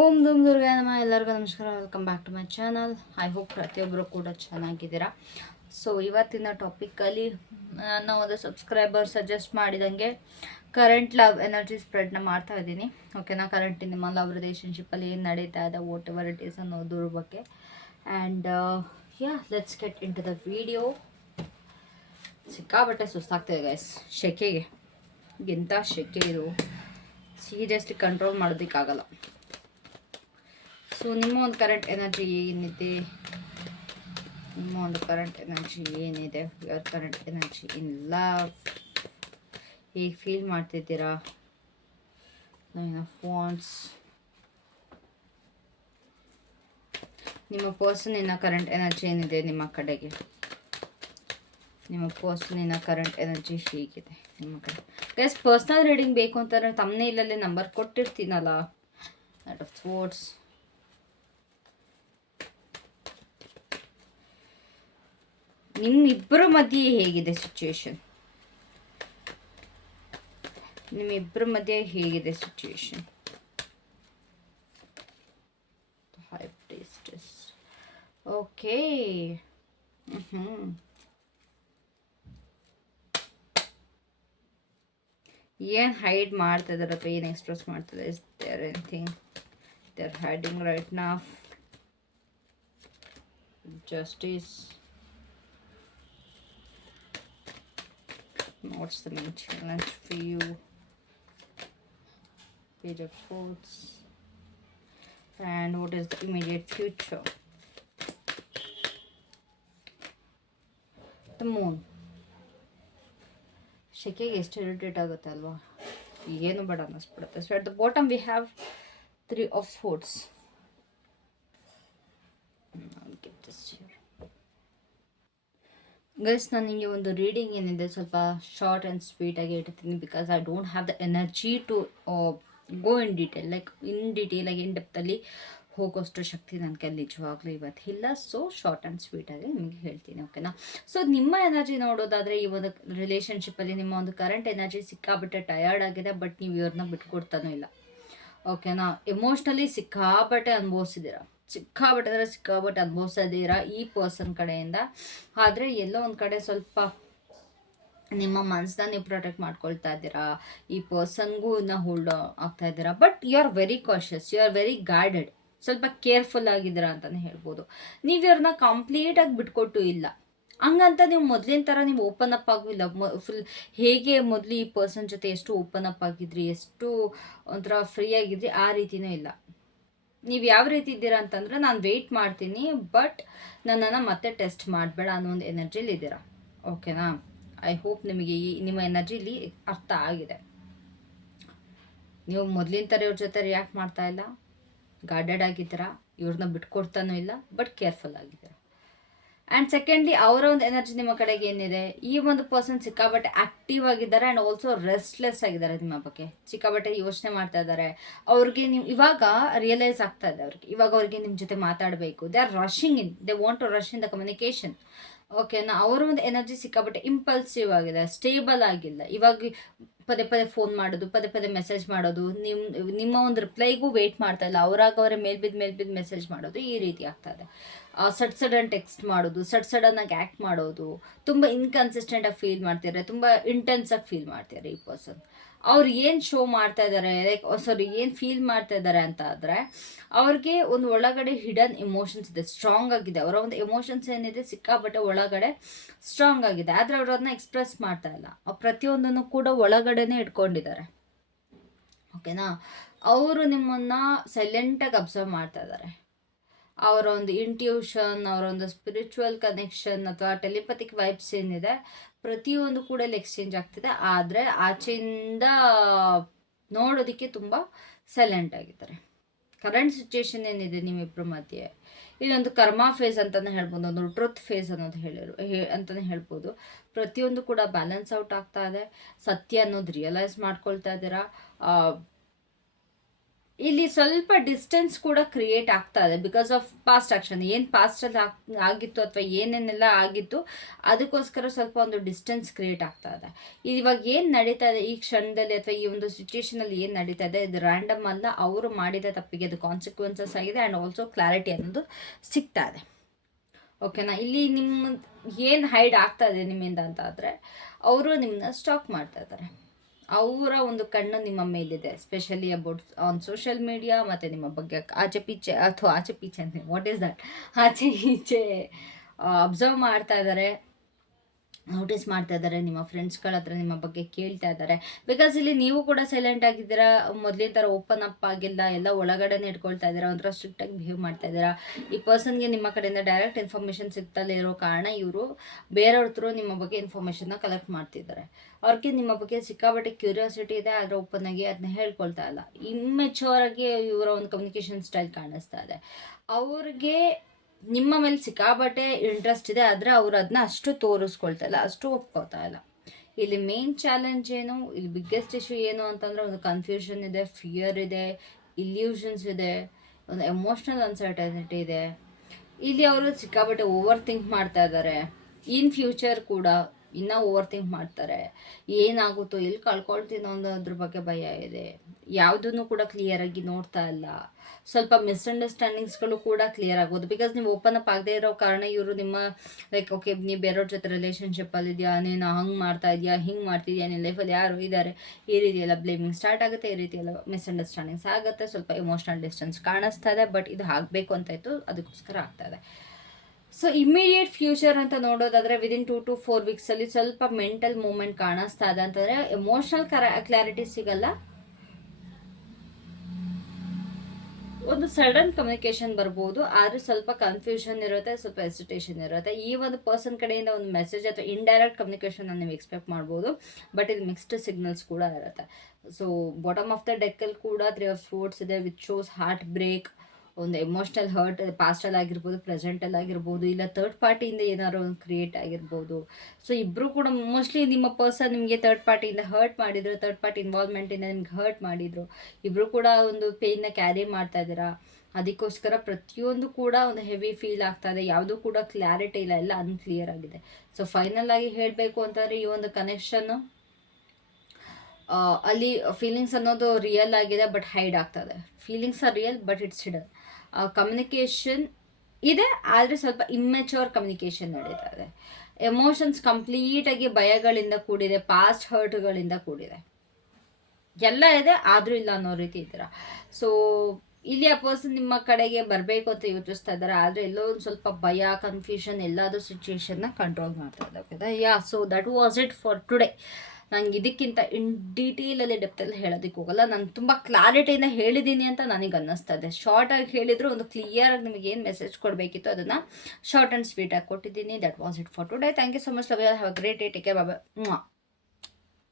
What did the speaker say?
ಓಂ ದುಮ್ ದುರ್ಗಾ ನಮ ಎಲ್ಲರಿಗೂ ನಮಸ್ಕಾರ. Welcome back to my channel. I hope ಪ್ರತಿಯೊಬ್ಬರು ಕೂಡ ಚೆನ್ನಾಗಿದ್ದೀರಾ. ಸೊ ಇವತ್ತಿನ ಟಾಪಿಕಲ್ಲಿ ನನ್ನ ಒಂದು ಸಬ್ಸ್ಕ್ರೈಬರ್ ಸಜೆಸ್ಟ್ ಮಾಡಿದಂಗೆ ಕರೆಂಟ್ ಲವ್ ಎನರ್ಜಿ ಸ್ಪ್ರೆಡ್ನ ಮಾಡ್ತಾ ಇದ್ದೀನಿ. ಓಕೆನಾ, ಕರೆಂಟ್ ನಿಮ್ಮ ಲವ್ ರಿಲೇಷನ್ಶಿಪ್ಪಲ್ಲಿ ಏನು ನಡೀತಾ ಇದೆ, ವಾಟ್ ಎವರ್ ಇಟ್ ಈಸ್ ಅನ್ನೋದ್ರ ಬಗ್ಗೆ. And let's get into the video. ಸಿಕ್ಕಾಬಟ್ಟೆ ಸುಸ್ತಾಗ್ತಿದೆ ಗೈಸ್, ಶೆಕೆಗೆ ಎಂಥ ಶೆಕೆ ಇದು, ಸೀರಿಯಸ್ಲಿ ಕಂಟ್ರೋಲ್ ಮಾಡೋದಕ್ಕಾಗಲ್ಲ. ಸೊ ನಿಮ್ಮ ಒಂದು ಕರೆಂಟ್ ಎನರ್ಜಿ ಏನಿದೆ, ನಿಮ್ಮ ಒಂದು ಕರೆಂಟ್ ಎನರ್ಜಿ ಏನಿದೆ, your current energy in love ಹೇಗೆ ಫೀಲ್ ಮಾಡ್ತಿದ್ದೀರಾ? ಫೋನ್ಸ್ ನಿಮ್ಮ ಪರ್ಸನಿನ ಕರೆಂಟ್ ಎನರ್ಜಿ ಏನಿದೆ ನಿಮ್ಮ ಕಡೆಗೆ, ನಿಮ್ಮ ಪರ್ಸನಿನ ಕರೆಂಟ್ ಎನರ್ಜಿ ಹೇಗಿದೆ ನಿಮ್ಮ ಕಡೆ. ಗೈಸ್, ಪರ್ಸ್ನಲ್ ರೀಡಿಂಗ್ ಬೇಕು ಅಂತಂದರೆ ತಮ್ಮನೇಲಲ್ಲಿ ನಂಬರ್ ಕೊಟ್ಟಿರ್ತೀನಲ್ಲ, ದಟ್ ಆಫ್ ಸ್ಪೋರ್ಟ್ಸ್. ನಿಮ್ಮಿಬ್ಬರ ಮಧ್ಯೆ ಹೇಗಿದೆ ಸಿಚುವೇಶನ್? ನಿಮ್ಮಿಬ್ಬರ ಮಧ್ಯೆ ಹೇಗಿದೆ ಸಿಚುವೇಶನ್? High Priestess. ಓಕೆ. ಏನು ಹೈಡ್ ಮಾಡ್ತಾ ಇದಾರೆ ಅಥವಾ ಏನು ಎಕ್ಸ್ಪ್ರೆಸ್ ಮಾಡ್ತಿದ್ದಾರೆ? Is there anything they are hiding right now? Justice. What's the main challenge for you? Page of Swords. And what is the immediate future? The Moon. ಶೆಕೆಗೆ ಎಷ್ಟು irritate ಆಗುತ್ತೆ ಅಲ್ವಾ, ಏನು ಬೇಡ ಅನ್ನಿಸ್ಬಿಡುತ್ತೆ. So at the bottom we have 3 of Swords. Get this here. Guys, ನಾನು ನಿಮಗೆ ಒಂದು ರೀಡಿಂಗ್ ಏನಿದೆ ಸ್ವಲ್ಪ ಶಾರ್ಟ್ ಆ್ಯಂಡ್ ಸ್ವೀಟಾಗಿ ಇಡ್ತೀನಿ, because I don't have the energy to go in detail, like in ಡೀಟೇಲಾಗಿ ಇನ್ ಡೆಪ್ತಲ್ಲಿ ಹೋಗೋಷ್ಟು ಶಕ್ತಿ ನನ್ನ ಕೈಲಿ ನಿಜವಾಗ್ಲೂ ಇವತ್ತಿಲ್ಲ. ಸೊ ಶಾರ್ಟ್ ಆ್ಯಂಡ್ ಸ್ವೀಟಾಗಿ ನಿಮಗೆ ಹೇಳ್ತೀನಿ, ಓಕೆನಾ. ಸೊ ನಿಮ್ಮ ಎನರ್ಜಿ ನೋಡೋದಾದರೆ, ಈ ಒಂದು ರಿಲೇಷನ್ಶಿಪ್ಪಲ್ಲಿ ನಿಮ್ಮ ಒಂದು ಕರೆಂಟ್ ಎನರ್ಜಿ ಸಿಕ್ಕಾಬಿಟ್ಟೆ ಟಯರ್ಡ್ ಆಗಿದೆ, ಬಟ್ ನೀವು ಇವ್ರನ್ನ ಬಿಟ್ಕೊಡ್ತಾನೂ ಇಲ್ಲ, ಓಕೆನಾ. ಎಮೋಷ್ನಲಿ ಸಿಕ್ಕಾಬಟ್ಟೆ ಅನುಭವಿಸಿದ್ದೀರಾ, ಸಿಕ್ಕಾಬಟ್ಟೆ ಅನುಭವಿಸಿದ್ದೀರಾ ಈ ಪರ್ಸನ್ ಕಡೆಯಿಂದ. ಆದರೆ ಎಲ್ಲೋ ಒಂದು ಕಡೆ ಸ್ವಲ್ಪ ನಿಮ್ಮ ಮನಸ್ಸನ್ನ ನೀವು ಪ್ರೊಟೆಕ್ಟ್ ಮಾಡ್ಕೊಳ್ತಾ ಇದ್ದೀರಾ, ಈ ಪರ್ಸನ್ಗೂ ಇನ್ನು ಹೋಲ್ಡ್ ಆಗ್ತಾ ಇದ್ದೀರಾ. But you are very cautious, you are very guarded, ಸ್ವಲ್ಪ ಕೇರ್ಫುಲ್ ಆಗಿದ್ದೀರಾ ಅಂತಲೇ ಹೇಳ್ಬೋದು. ನೀವು ಇವ್ರನ್ನ ಕಂಪ್ಲೀಟಾಗಿ ಬಿಟ್ಕೊಟ್ಟು ಇಲ್ಲ, ಹಂಗಂತ ನೀವು ಮೊದಲಿನ ಥರ ನೀವು ಓಪನ್ ಅಪ್ ಆಗಿಲ್ಲ. ಫುಲ್ ಹೇಗೆ ಮೊದಲು ಈ ಪರ್ಸನ್ ಜೊತೆ ಎಷ್ಟು ಓಪನ್ ಅಪ್ ಆಗಿದ್ರಿ, ಎಷ್ಟು ಒಂಥರ ಫ್ರೀ ಆಗಿದ್ರಿ, ಆ ರೀತಿನೂ ಇಲ್ಲ. ನೀವು ಯಾವ ರೀತಿ ಇದ್ದೀರಾ ಅಂತಂದರೆ, ನಾನು ವೆಯ್ಟ್ ಮಾಡ್ತೀನಿ ಬಟ್ ನನ್ನನ್ನು ಮತ್ತೆ ಟೆಸ್ಟ್ ಮಾಡಬೇಡ ಅನ್ನೋ ಒಂದು ಎನರ್ಜಿಲಿ ಇದ್ದೀರಾ, ಓಕೆನಾ. ಐ ಹೋಪ್ ನಿಮಗೆ ನಿಮ್ಮ ಎನರ್ಜಿಲಿ ಅರ್ಥ ಆಗಿದೆ. ನೀವು ಮೊದಲಿನ ಥರ ಇವ್ರ ಜೊತೆ ರಿಯಾಕ್ಟ್ ಮಾಡ್ತಾ ಇಲ್ಲ, ಗಾರ್ಡೆಡ್ ಆಗಿದ್ದೀರಾ, ಇವ್ರನ್ನ ಬಿಟ್ಕೊಡ್ತಾನೂ ಇಲ್ಲ, ಬಟ್ ಕೇರ್ಫುಲ್ ಆಗಿದ್ದೀರಾ. ಆ್ಯಂಡ್ ಸೆಕೆಂಡ್ಲಿ, ಅವರ ಒಂದು ಎನರ್ಜಿ ನಿಮ್ಮ ಕಡೆಗೆ ಏನಿದೆ, ಈ ಒಂದು ಪರ್ಸನ್ ಸಿಕ್ಕಾಬಟ್ಟೆ ಆ್ಯಕ್ಟಿವ್ ಆಗಿದ್ದಾರೆ ಆ್ಯಂಡ್ ಆಲ್ಸೋ ರೆಸ್ಟ್ಲೆಸ್ ಆಗಿದ್ದಾರೆ. ನಿಮ್ಮ ಬಗ್ಗೆ ಸಿಕ್ಕಾಬಟ್ಟೆ ಯೋಚನೆ ಮಾಡ್ತಾ ಇದ್ದಾರೆ. ಅವ್ರಿಗೆ ನೀವು ಇವಾಗ ರಿಯಲೈಸ್ ಆಗ್ತಾ ಇದೆ, ಅವ್ರಿಗೆ ನಿಮ್ಮ ಜೊತೆ ಮಾತಾಡಬೇಕು. They are rushing in, they want to rush in the communication, ಓಕೆನಾ. ಅವರ ಒಂದು ಎನರ್ಜಿ ಸಿಕ್ಕಾಬಟ್ಟೆ ಇಂಪಲ್ಸಿವ್ ಆಗಿದೆ, ಸ್ಟೇಬಲ್ ಆಗಿಲ್ಲ. ಇವಾಗ ಪದೇ ಪದೇ ಫೋನ್ ಮಾಡೋದು, ಪದೇ ಪದೇ ಮೆಸೇಜ್ ಮಾಡೋದು, ನಿಮ್ಮ ಒಂದು ರಿಪ್ಲೈಗೂ ವೆಯ್ಟ್ ಮಾಡ್ತಾ ಇಲ್ಲ, ಅವರೇ ಮೇಲ್ಬಿದ್ದು ಮೆಸೇಜ್ ಮಾಡೋದು, ಈ ರೀತಿ ಆಗ್ತಾ ಇದೆ. ಸಡನ್ ಟೆಕ್ಸ್ಟ್ ಮಾಡೋದು, ಸಡನ್ನಾಗಿ ಆ್ಯಕ್ಟ್ ಮಾಡೋದು, ತುಂಬ ಇನ್ಕನ್ಸಿಸ್ಟೆಂಟಾಗಿ ಫೀಲ್ ಮಾಡ್ತಿದ್ದಾರೆ, ತುಂಬ ಇಂಟೆನ್ಸಾಗಿ ಫೀಲ್ ಮಾಡ್ತಿದ್ದಾರೆ ಈ ಪರ್ಸನ್. ಅವ್ರು ಏನು ಶೋ ಮಾಡ್ತಾ ಇದ್ದಾರೆ, ಲೈಕ್ ಏನು ಫೀಲ್ ಮಾಡ್ತಾ ಇದ್ದಾರೆ ಅಂತ ಆದರೆ, ಅವ್ರಿಗೆ ಒಂದು ಒಳಗಡೆ ಹಿಡನ್ ಎಮೋಷನ್ಸ್ ಇದೆ, ಸ್ಟ್ರಾಂಗ್ ಆಗಿದೆ. ಅವರ ಒಂದು ಎಮೋಷನ್ಸ್ ಏನಿದೆ ಸಿಕ್ಕಾಬಟ್ಟೆ ಒಳಗಡೆ ಸ್ಟ್ರಾಂಗ್ ಆಗಿದೆ, ಆದರೆ ಅವರು ಅದನ್ನ ಎಕ್ಸ್ಪ್ರೆಸ್ ಮಾಡ್ತಾ ಇಲ್ಲ. ಪ್ರತಿಯೊಂದನ್ನು ಕೂಡ ಒಳಗಡೆನೇ ಇಟ್ಕೊಂಡಿದ್ದಾರೆ, ಓಕೆನಾ. ಅವರು ನಿಮ್ಮನ್ನು ಸೈಲೆಂಟಾಗಿ ಅಬ್ಸರ್ವ್ ಮಾಡ್ತಾ ಇದ್ದಾರೆ. ಅವರ ಒಂದು ಇಂಟ್ಯೂಷನ್, ಅವರ ಒಂದು ಸ್ಪಿರಿಚುವಲ್ ಕನೆಕ್ಷನ್ ಅಥವಾ ಟೆಲಿಪತಿಕ್ ವೈಬ್ಸ್ ಏನಿದೆ, ಪ್ರತಿಯೊಂದು ಕೂಡ ಇಲ್ಲಿ ಎಕ್ಸ್ಚೇಂಜ್ ಆಗ್ತಿದೆ. ಆದರೆ ಆಚೆಯಿಂದ ನೋಡೋದಕ್ಕೆ ತುಂಬ ಸೈಲೆಂಟ್ ಆಗಿದ್ದಾರೆ. ಕರೆಂಟ್ ಸಿಚುಯೇಷನ್ ಏನಿದೆ ನಿಮ್ಮಿಬ್ಬರ ಮಧ್ಯೆ, ಇದೊಂದು ಕರ್ಮ ಫೇಸ್ ಅಂತಲೇ ಹೇಳ್ಬೋದು, ಒಂದು ಟ್ರುತ್ ಫೇಸ್ ಅನ್ನೋದು ಅಂತಲೇ ಹೇಳ್ಬೋದು. ಪ್ರತಿಯೊಂದು ಕೂಡ ಬ್ಯಾಲೆನ್ಸ್ ಔಟ್ ಆಗ್ತಾ ಇದೆ. ಸತ್ಯ ಅನ್ನೋದು ರಿಯಲೈಸ್ ಮಾಡ್ಕೊಳ್ತಾ ಇದ್ದೀರಾ. ಇಲ್ಲಿ ಸ್ವಲ್ಪ ಡಿಸ್ಟೆನ್ಸ್ ಕೂಡ ಕ್ರಿಯೇಟ್ ಆಗ್ತಾ ಇದೆ ಬಿಕಾಸ್ ಆಫ್ ಪಾಸ್ಟ್ ಆಕ್ಷನ್. ಏನು ಪಾಸ್ಟಲ್ಲಿ ಆಗಿತ್ತು ಅಥವಾ ಏನೇನೆಲ್ಲ ಆಗಿತ್ತು ಅದಕ್ಕೋಸ್ಕರ ಸ್ವಲ್ಪ ಒಂದು ಡಿಸ್ಟೆನ್ಸ್ ಕ್ರಿಯೇಟ್ ಆಗ್ತಾ ಇದೆ. ಇವಾಗ ಏನು ನಡೀತಾ ಇದೆ ಈ ಕ್ಷಣದಲ್ಲಿ ಅಥವಾ ಈ ಒಂದು ಸಿಚುಯೇಷನಲ್ಲಿ ಏನು ನಡೀತಾ ಇದೆ ಇದು ರ್ಯಾಂಡಮ್ ಅಲ್ಲ, ಅವರು ಮಾಡಿದ ತಪ್ಪಿಗೆ ಅದು ಕಾನ್ಸಿಕ್ವೆನ್ಸಸ್ ಆಗಿದೆ ಆ್ಯಂಡ್ ಆಲ್ಸೋ ಕ್ಲಾರಿಟಿ ಅನ್ನೋದು ಸಿಗ್ತಾ ಇದೆ. ಓಕೆನಾ. ಇಲ್ಲಿ ನಿಮ್ಮ ಏನು ಹೈಡ್ ಆಗ್ತಾ ಇದೆ ನಿಮ್ಮಿಂದ ಅಂತ ಆದರೆ ಅವರು ನಿಮ್ಮನ್ನ ಸ್ಟಾಕ್ ಮಾಡ್ತಾ ಇದ್ದಾರೆ. ಅವರ ಒಂದು ಕಣ್ಣು ನಿಮ್ಮ ಮೇಲಿದೆ, specially about on social media, ಮತ್ತು ನಿಮ್ಮ ಬಗ್ಗೆ ಆಚೆ ಪೀಚೆ ಅಥವಾ ಆಚೆ ಪೀಚೆ ಅಂತ ವಾಟ್ ಈಸ್ ದಟ್ ಆಚೆ ಈಚೆ ಅಬ್ಸರ್ವ್ ಮಾಡ್ತಾ ಇದ್ದಾರೆ, ನೋಟಿಸ್ ಮಾಡ್ತಾ ಇದ್ದಾರೆ. ನಿಮ್ಮ ಫ್ರೆಂಡ್ಸ್ಗಳ ಹತ್ರ ನಿಮ್ಮ ಬಗ್ಗೆ ಕೇಳ್ತಾ ಇದ್ದಾರೆ. ಬಿಕಾಸ್ ಇಲ್ಲಿ ನೀವು ಕೂಡ ಸೈಲೆಂಟ್ ಆಗಿದ್ದೀರಾ, ಮೊದಲಿನ ಥರ ಓಪನ್ ಅಪ್ ಆಗಿಲ್ಲ, ಎಲ್ಲ ಒಳಗಡೆನೇ ಇಟ್ಕೊಳ್ತಾ ಇದ್ದೀರಾ, ಒಂಥರ ಸ್ಟ್ರಿಕ್ಟಾಗಿ ಬಿಹೇವ್ ಮಾಡ್ತಾ ಇದ್ದೀರಾ. ಈ ಪರ್ಸನ್ಗೆ ನಿಮ್ಮ ಕಡೆಯಿಂದ ಡೈರೆಕ್ಟ್ ಇನ್ಫಾರ್ಮೇಷನ್ ಸಿಗ್ತಲೇ ಇರೋ ಕಾರಣ ಇವರು ಬೇರೆಯವ್ರ ಥ್ರೂ ನಿಮ್ಮ ಬಗ್ಗೆ ಇನ್ಫಾರ್ಮೇಷನ್ನ ಕಲೆಕ್ಟ್ ಮಾಡ್ತಿದ್ದಾರೆ. ಅವ್ರಿಗೆ ನಿಮ್ಮ ಬಗ್ಗೆ ಸಿಕ್ಕಾಬಟ್ಟೆ ಕ್ಯೂರಿಯಾಸಿಟಿ ಇದೆ, ಆದರೆ ಓಪನ್ ಆಗಿ ಅದನ್ನ ಹೇಳ್ಕೊಳ್ತಾ ಇಲ್ಲ. ಇಮ್ಮೆಚೂರ್ ಆಗಿ ಇವರ ಒಂದು ಕಮ್ಯುನಿಕೇಷನ್ ಸ್ಟೈಲ್ ಕಾಣಿಸ್ತಾ ಇದೆ. ಅವ್ರಿಗೆ ನಿಮ್ಮ ಮೇಲೆ ಸಿಕ್ಕಾಬಟ್ಟೆ ಇಂಟ್ರೆಸ್ಟ್ ಇದೆ, ಆದರೆ ಅವರು ಅದನ್ನ ಅಷ್ಟು ತೋರಿಸ್ಕೊಳ್ತಾ ಇಲ್ಲ, ಅಷ್ಟು ಒಪ್ಕೋತಾ ಇಲ್ಲ. ಇಲ್ಲಿ ಮೇನ್ ಚಾಲೆಂಜ್ ಏನು, ಇಲ್ಲಿ ಬಿಗ್ಗೆಸ್ಟ್ ಇಶ್ಯೂ ಏನು ಅಂತಂದರೆ ಒಂದು ಕನ್ಫ್ಯೂಷನ್ ಇದೆ, ಫಿಯರ್ ಇದೆ, ಇಲ್ಯೂಷನ್ಸ್ ಇದೆ, ಒಂದು ಎಮೋಷ್ನಲ್ ಅನ್ಸರ್ಟನಿಟಿ ಇದೆ. ಇಲ್ಲಿ ಅವರು ಸಿಕ್ಕಾಬಟ್ಟೆ ಓವರ್ ಥಿಂಕ್ ಮಾಡ್ತಾ ಇದ್ದಾರೆ. ಇನ್ ಫ್ಯೂಚರ್ ಕೂಡ ಇನ್ನೂ ಓವರ್ ಥಿಂಕ್ ಮಾಡ್ತಾರೆ. ಏನಾಗುತ್ತೋ, ಎಲ್ಲಿ ಕಳ್ಕೊಳ್ತೀನೋ ಅನ್ನೋದ್ರ ಬಗ್ಗೆ ಭಯ ಇದೆ. ಯಾವುದನ್ನು ಕೂಡ ಕ್ಲಿಯರಾಗಿ ನೋಡ್ತಾ ಇಲ್ಲ. ಸ್ವಲ್ಪ ಮಿಸ್ಅಂಡರ್ಸ್ಟ್ಯಾಂಡಿಂಗ್ಸ್ಗಳು ಕೂಡ ಕ್ಲಿಯರ್ ಆಗೋದು. ಬಿಕಾಸ್ ನೀವು ಓಪನ್ ಅಪ್ ಆಗದೆ ಇರೋ ಕಾರಣ ಇವರು ನಿಮ್ಮ ಲೈಕ್ ಓಕೆ ನೀವು ಬೇರೆಯವ್ರ ಜೊತೆ ರಿಲೇಷನ್ಶಿಪ್ಪಲ್ಲಿದೆಯಾ, ನೀನು ಹಂಗೆ ಮಾಡ್ತಾ ಇದೆಯಾ, ಹಿಂಗೆ ಮಾಡ್ತಿದ್ಯಾ, ನಿನ್ನ ಲೈಫಲ್ಲಿ ಯಾರು ಇದ್ದಾರೆ, ಈ ರೀತಿ ಎಲ್ಲ ಬ್ಲೇಮಿಂಗ್ ಸ್ಟಾರ್ಟ್ ಆಗುತ್ತೆ, ಈ ರೀತಿ ಎಲ್ಲ ಮಿಸ್ಅಂಡರ್ಸ್ಟ್ಯಾಂಡಿಂಗ್ಸ್ ಆಗುತ್ತೆ. ಸ್ವಲ್ಪ ಎಮೋಷ್ನಲ್ ಡಿಸ್ಟೆನ್ಸ್ ಕಾಣಿಸ್ತಾ ಇದೆ. ಬಟ್ ಇದು ಆಗಬೇಕು ಅಂತ ಇತ್ತು, ಅದಕ್ಕೋಸ್ಕರ ಆಗ್ತಾ ಇದೆ. ಸೊ ಇಮಿಡಿಯೇಟ್ ಫ್ಯೂಚರ್ ಅಂತ ನೋಡೋದಾದರೆ ವಿದಿನ್ 2 to 4 ವೀಕ್ಸಲ್ಲಿ ಸ್ವಲ್ಪ ಮೆಂಟಲ್ ಮೂಮೆಂಟ್ ಕಾಣಿಸ್ತಾ ಇದೆ ಅಂತಂದರೆ ಎಮೋಷ್ನಲ್ ಕ್ಲಾರಿಟಿ ಸಿಗಲ್ಲ, ಒಂದು ಸಡನ್ ಕಮ್ಯುನಿಕೇಶನ್ ಬರ್ಬೋದು. ಆದರೆ ಸ್ವಲ್ಪ ಕನ್ಫ್ಯೂಷನ್ ಇರುತ್ತೆ, ಸ್ವಲ್ಪ ಎಸಿಟೇಷನ್ ಇರುತ್ತೆ. ಈ ಒಂದು ಪರ್ಸನ್ ಕಡೆಯಿಂದ ಒಂದು ಮೆಸೇಜ್ ಅಥವಾ ಇಂಡೈರೆಕ್ಟ್ ಕಮ್ಯುನಿಕೇಶನ್ ನೀವು ಎಕ್ಸ್ಪೆಕ್ಟ್ ಮಾಡ್ಬೋದು. ಬಟ್ ಇದು ಮಿಕ್ಸ್ಡ್ ಸಿಗ್ನಲ್ಸ್ ಕೂಡ ಇರುತ್ತೆ. ಸೊ ಬಾಟಮ್ ಆಫ್ ದ ಡೆಕ್ಕಲ್ಲಿ ಕೂಡ 3 of Swords ಇದೆ, ವಿಚ್ ಶೋಸ್ ಹಾರ್ಟ್ ಬ್ರೇಕ್, ಒಂದು ಎಮೋಷ್ನಲ್ ಹರ್ಟ್ ಪಾಸ್ಟಲ್ಲಿ ಆಗಿರ್ಬೋದು, ಪ್ರೆಸೆಂಟಲ್ಲಿ ಆಗಿರ್ಬೋದು, ಇಲ್ಲ ಥರ್ಡ್ ಪಾರ್ಟಿಯಿಂದ ಏನಾದ್ರು ಒಂದು ಕ್ರಿಯೇಟ್ ಆಗಿರ್ಬೋದು. ಸೊ ಇಬ್ಬರು ಕೂಡ ಮೋಸ್ಟ್ಲಿ ನಿಮ್ಮ ಪರ್ಸನ್ ನಿಮಗೆ ಥರ್ಡ್ ಪಾರ್ಟಿಯಿಂದ ಹರ್ಟ್ ಮಾಡಿದ್ರು, ಥರ್ಡ್ ಪಾರ್ಟಿ ಇನ್ವಾಲ್ವ್ಮೆಂಟಿಂದ ನಿಮ್ಗೆ ಹರ್ಟ್ ಮಾಡಿದರು. ಇಬ್ಬರು ಕೂಡ ಒಂದು ಪೇಯ್ನ ಕ್ಯಾರಿ ಮಾಡ್ತಾ ಇದ್ದೀರಾ. ಅದಕ್ಕೋಸ್ಕರ ಪ್ರತಿಯೊಂದು ಕೂಡ ಒಂದು ಹೆವಿ ಫೀಲ್ ಆಗ್ತಾ ಇದೆ. ಯಾವುದೂ ಕೂಡ ಕ್ಲಾರಿಟಿ ಇಲ್ಲ, ಎಲ್ಲ ಅನ್ಕ್ಲಿಯರ್ ಆಗಿದೆ. ಸೊ ಫೈನಲ್ ಆಗಿ ಹೇಳಬೇಕು ಅಂತಂದರೆ ಈ ಒಂದು ಕನೆಕ್ಷನ್ನು ಅಲ್ಲಿ ಫೀಲಿಂಗ್ಸ್ ಅನ್ನೋದು ರಿಯಲ್ ಆಗಿದೆ, ಬಟ್ ಹೈಡ್ ಆಗ್ತದೆ. Feelings are real but it's hidden. Communication ಇದೆ, ಆದರೆ ಸ್ವಲ್ಪ ಇಮ್ಮೆಚೂರ್ ಕಮ್ಯುನಿಕೇಷನ್ ನಡೀತಾ ಇದೆ. ಎಮೋಷನ್ಸ್ ಕಂಪ್ಲೀಟಾಗಿ ಭಯಗಳಿಂದ ಕೂಡಿದೆ, ಪಾಸ್ಟ್ ಹರ್ಟ್ಗಳಿಂದ ಕೂಡಿದೆ, ಎಲ್ಲ ಇದೆ ಆದರೂ ಇಲ್ಲ ಅನ್ನೋ ರೀತಿ ಇದ್ದೀರಾ. ಸೊ ಇಲ್ಲಿ ಆ ಪರ್ಸನ್ ನಿಮ್ಮ ಕಡೆಗೆ ಬರಬೇಕು ಅಂತ ಯೋಚಿಸ್ತಾ ಇದ್ದಾರೆ, ಆದರೆ ಎಲ್ಲೋ ಒಂದು ಸ್ವಲ್ಪ ಭಯ, ಕನ್ಫ್ಯೂಷನ್ ಎಲ್ಲಾದರೂ ಸಿಚುವೇಶನ್ನ ಕಂಟ್ರೋಲ್ ಮಾಡ್ತಾ ಇದ್ದಾರೆ. ಓಕೆದಾ? Yeah, so that was it for today. ನಂಗೆ ಇದಕ್ಕಿಂತ ಇನ್ ಡೀಟೇಲಲ್ಲಿ ಡೆಪ್ತಲ್ಲಿ ಹೇಳೋದಕ್ಕೆ ಹೋಗಲ್ಲ. ನಾನು ತುಂಬ ಕ್ಲಾರಿಟಿಯಿಂದ ಹೇಳಿದ್ದೀನಿ ಅಂತ ನನಗೆ ಅನ್ನಿಸ್ತಾ ಇದೆ. ಶಾರ್ಟಾಗಿ ಹೇಳಿದ್ರು ಒಂದು ಕ್ಲಿಯರಾಗಿ ನಿಮಗೆ ಏನು ಮೆಸೇಜ್ ಕೊಡಬೇಕಿತ್ತು ಅದನ್ನು ಶಾರ್ಟ್ ಆ್ಯಂಡ್ ಸ್ವೀಟಾಗಿ ಕೊಟ್ಟಿದ್ದೀನಿ. That was it for today. Thank you so much. Love you. Have a great day. Take care. Bye.